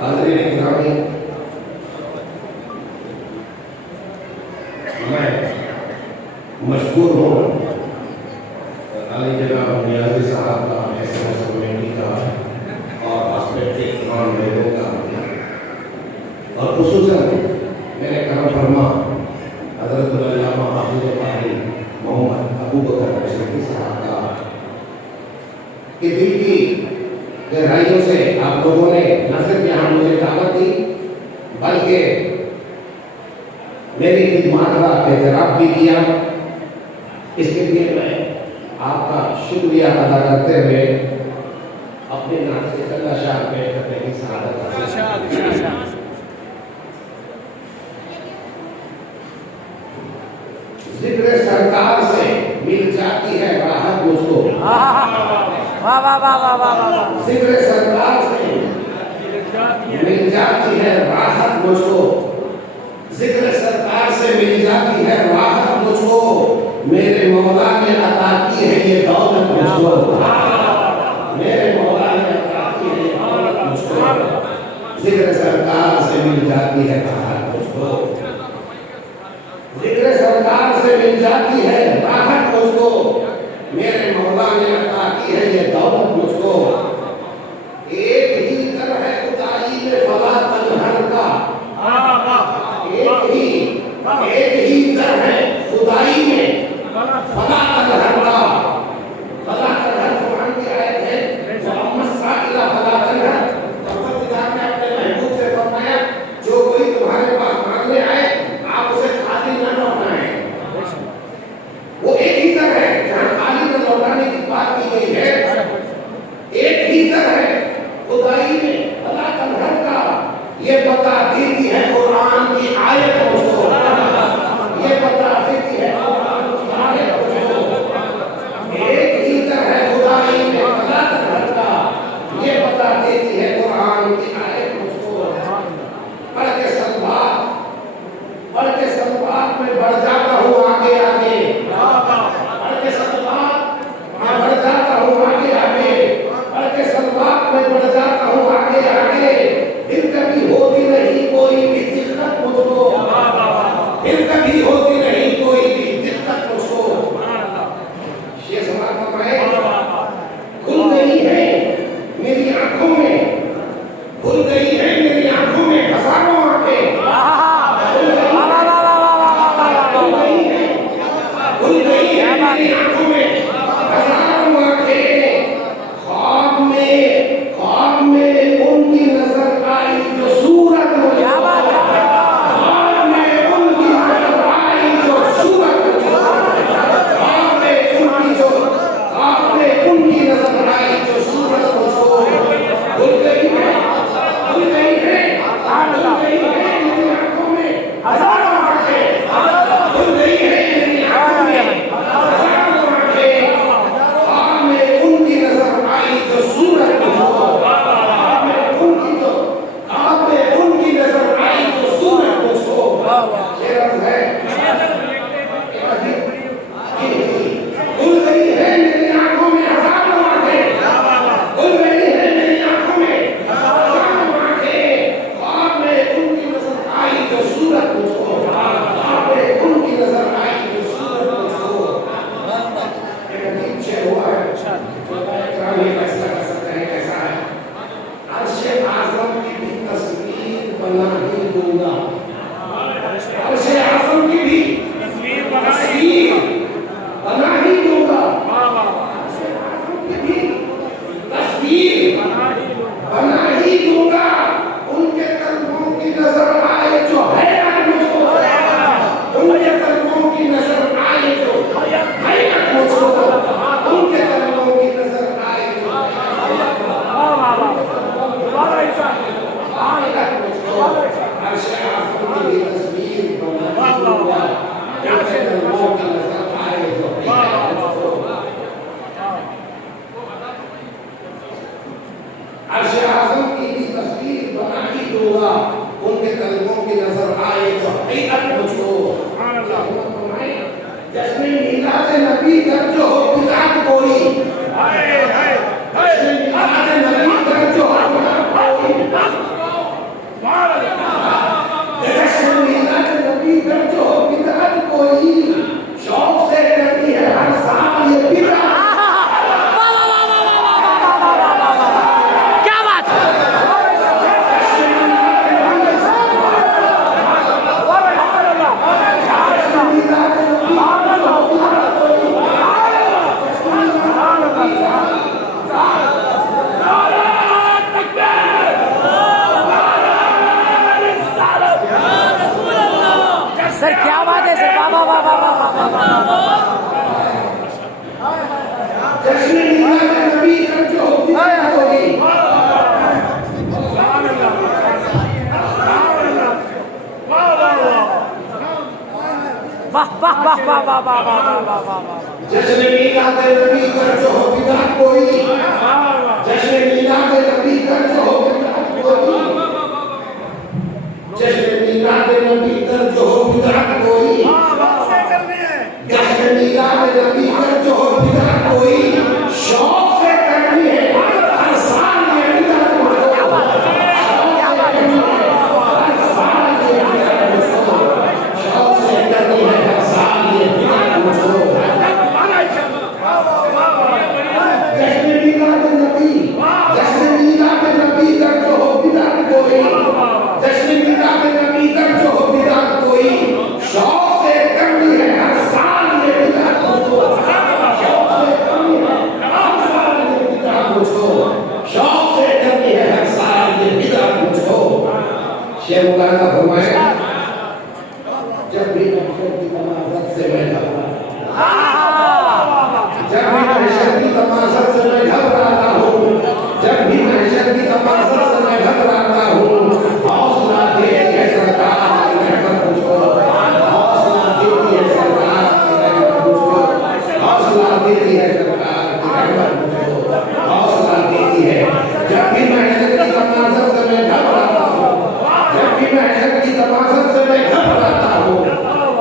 हाज़रीन इकरामी, मैं मशहूर हूँ अली जनाब नियाज़ी साहब का, एसएमएस कमेटी का और हॉस्पिटल तमाम लोगों का, और खुसूसन मेरे करम फरमा हज़रत अल्लामा हाफ़िज़ क़ारी मोहम्मद अबू बकर अशरफी साहब का कि दिल की गहराइयों से आप लोगों ने न सिर्फ यहाँ मुझे दावत दी बल्कि मेरी खिदमत का एहतराम भी किया। इसके लिए मैं आपका शुक्रिया अदा करते हुए अपने नाम से अल्लाह शाह पेश करने की सआदत जिक्र सरकार से मिल जाती है राहत मुझको। वाह वाह वाह वाह वाह वाह। जिक्र सरकार से मिल जाती है राहत मुझको, जिक्र सरकार से मिल जाती है राहत मुझको, मेरे मौला ने अता की है ये दौलत मुझको, मेरे मौला ने अता की है ये दौलत मुझको, जिक्र सरकार से मिल जाती है राहत मुझको, जिक्र सरकार से मिल जाती है राहत मुझको, मेरे मौला ने अता की है ये दौलत मुझको। एक ही दर है खुदाई में फला तलहर का, एक ही दर है खुदाई में फला तलहर का। फला तलहर कुरान की आयत है, मोहम्मद साइला फला तलहर। परवरदिगार ने अपने महबूब से फरमाया जो कोई तुम्हारे पास मांगने आए आप उसे खाली न लौटाएं। वो एक ही दर है जहां खाली न लौटाने की बात की गई है, एक ही दर है खुदाई में फला तलहर का। ये बता देती है कुरान की आयत मुझको, ये बता देती है कुरान की आयत मुझको। एक ही दर है खुदाई में फला तलहर का, ये बता देती है कुरान की आयत मुझको। पढ़ के सलवात में बढ़ जाता हूँ आगे आगे, पढ़ के सलवात में बढ़ जाता हूँ आगे आगे, पढ़ के सलवात में बढ़ जाता हूँ आगे आगे। फिर कभी होती नहीं कोई भी दिक्कत मुझको, फिर कभी होती नहीं कोई भी दिक्कत मुझको। ये सवाल फरमाए खुल गई है मेरी आंखों में, खुल गई है मेरी आंखों में हजारों आंखें, खुल गई है मेरी आंखों में हजारों आंखें। ख्वाब में उनकी नजर आई जो सूरत मुझको, ख्वाब में उनकी नजर आई जो सूरत मुझको, ख्वाब में उनकी नजर आई जो सूरत मुझको। खुल गई है मेरी आंखों में हजारों आंखें, खुल गई है मेरी आंखों में हजारों आंखें। ख्वाब में उनकी नजर आई जो सूरत मुझको, ख्वाब में उनकी नजर आई जो सूरत मुझको। ये रब है खुल गई है मेरी आंखों में हजारों आंखें, खुल गई है मेरी आंखों में हजारों आंखें। ख्वाब में उनकी नजर आई जो सूरत मुझको, ख्वाब में उनकी नजर आई जो सूरत मुझको। एक अजीब शेर हुआ है, ये फैसला कर सकते हैं कैसा है। अर्शे आज़म की भी तस्वीर बना ही दूंगा, अर्शे आज़म की भी तस्वीर बना ही दूंगा, अर्शे आज़म की भी तस्वीर बना ही दूंगा। उनके कदमों की नजर आए जो है मुझको, उनके कदमों की नजर आए जो है मुझको, उनके कदमों की नजर आए जो अर्शे आज़म की भी तस्वीर बना ही दूंगा, उनके कदमों की नजर आए जो है मुझको। अर्शे आज़म की भी तस्वीर बना ही दूंगा, उनके कदमों की नजर आए जो हकीकत मुझको। जश्न मीलाद नबी कर जो हो बिदात कोई, जश्न मीलाद नबी कर जो हो बिदात कोई, वाह वाह वाह वाह वाह वाह वाह वाह वाह जश्न मीलाद नबी कर जो हो बिदअत कोई, जश्न मीलाद नबी कर जो हो बिदअत कोई, जश्न मीलाद नबी कर जो हो बिदअत कोई, जश्न मीलाद नबी कर जो हो बिदअत कोई, शौक से करनी है हर साल ये बिदअत मुझको, शौक से करनी है हर साल ये बिदअत मुझको। जश्न मीलाद नबी कर जो हो बिदअत कोई, जश्न मीलाद नबी कर जो हो बिदअत कोई, शौक से करनी है हर साल ये बिदअत मुझको, शौक से करनी है हर साल ये बिदअत मुझको, शौक से करनी है हर साल ये बिदअत मुझको। शेर मौलाना फरमाए, जब भी महशर की तमाशत से मैं घबराता, जब भी महशर की तमाशत से मैं घबराता हूँ, जब भी महशर की तमाशत से मैं घबराता हूँ, हौसला देती है सरकार की रहमत मुझको, हौसला देती है सरकार की रहमत मुझको, हौसला देती है सरकार की रहमत मुझको, हौसला देती है। जब भी महशर की तमाशत से मैं घबराता हूँ, जब भी महशर की तमाशत से मैं घबराता हूँ,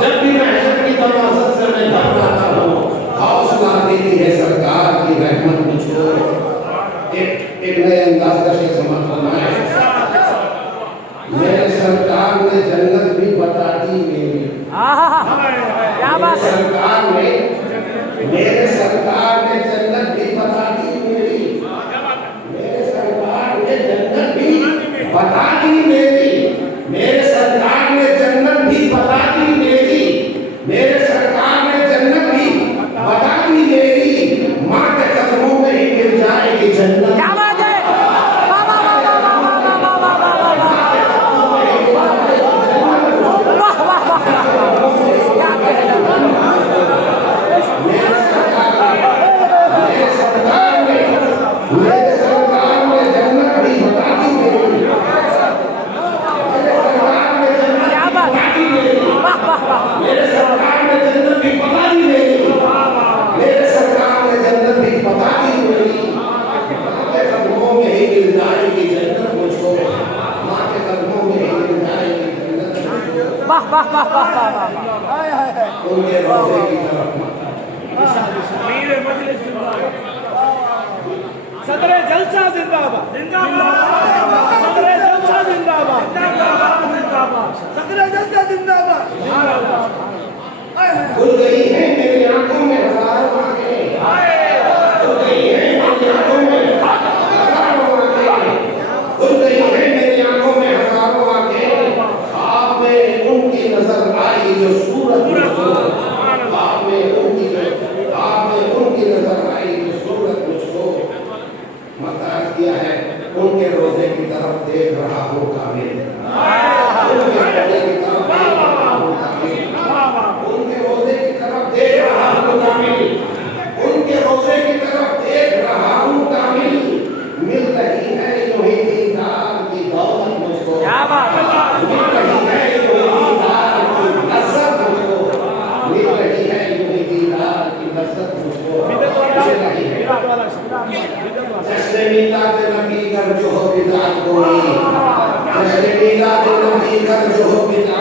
जब भी महशर की तमाशत से मैं घबराता हूँ, हौसला देती है सरकार की रहमत मुझको। एक नए अंदाज का शेर समाप्त करना है। मेरे सरकार ने जन्नत भी बता दी मेरी, क्या बात है। सरकार ने, मेरे सरकार ने जन्नत भी बता दी मेरी, मेरे सरकार ने जन्नत भी बता दी मेरी, मेरे सरकार ने जन्नत भी बता दी मेरी, मेरे सरकार ने जन्नत भी बता दी मेरी, माँ के कदमों में ही मिल जाएगी जन्नत। क्या बात है। वाह वाह वाह वाह वाह वाह वाह वाह वाह वाह वाह वाह वाह वाह। क्या कहना। मेरे सरकार ने जन्नत भी बता दी मेरी, मेरे सरकार ने जन्नत क्या बात है। वाह वाह वाह। मेरे सरकार ने जन्नत भी बता दी मेरी, मेरे सरकार ने जन्नत भी बता दी मेरी, माँ के कदमों में ही मिल जाएगी जन्नत मुझको, माँ के कदमों में ही मिल जाएगी जन्नत मुझको। वाह वाह वाह वाह वाह वाह। उनके रोज़े की तरफ सदरे जलसा जिंदाबाद, सदरे जलसा जिंदाबाद, सदरे जलसा जिंदाबाद। खुल गई है मेरी आंखों में हजारों आंखें, खुल गई है मेरी आंखों में हजारों आंखें, खुल गई है मेरी आंखों में हजारों आंखें, ख्वाब में उनकी नजर आई जो सूरत मुझको, ख्वाब में उनकी नजर आई जो सूरत मुझको। मकरार किया है उनके रोजे की तरफ देख रहा हूँ कामिल, उनके रोजे की तरफ देख रहा हूँ कामिल, उनके रोजे की तरफ देख रहा हूँ कामिल, उनके रोजे की तरफ देख रहा हूँ कामिल, मिल रही है यूं ही दीदार की दौलत मुझको, क्या बात है। मिल रही है यूं ही दीदार की लज्जत मुझको, मिल रही है यूं ही दीदार की लज्जत मुझको, मिल रही है। जश्न मीलाद नबी कर जो हो बिदअत कोई, जश्न मीलाद नबी कर जो हो बिदअत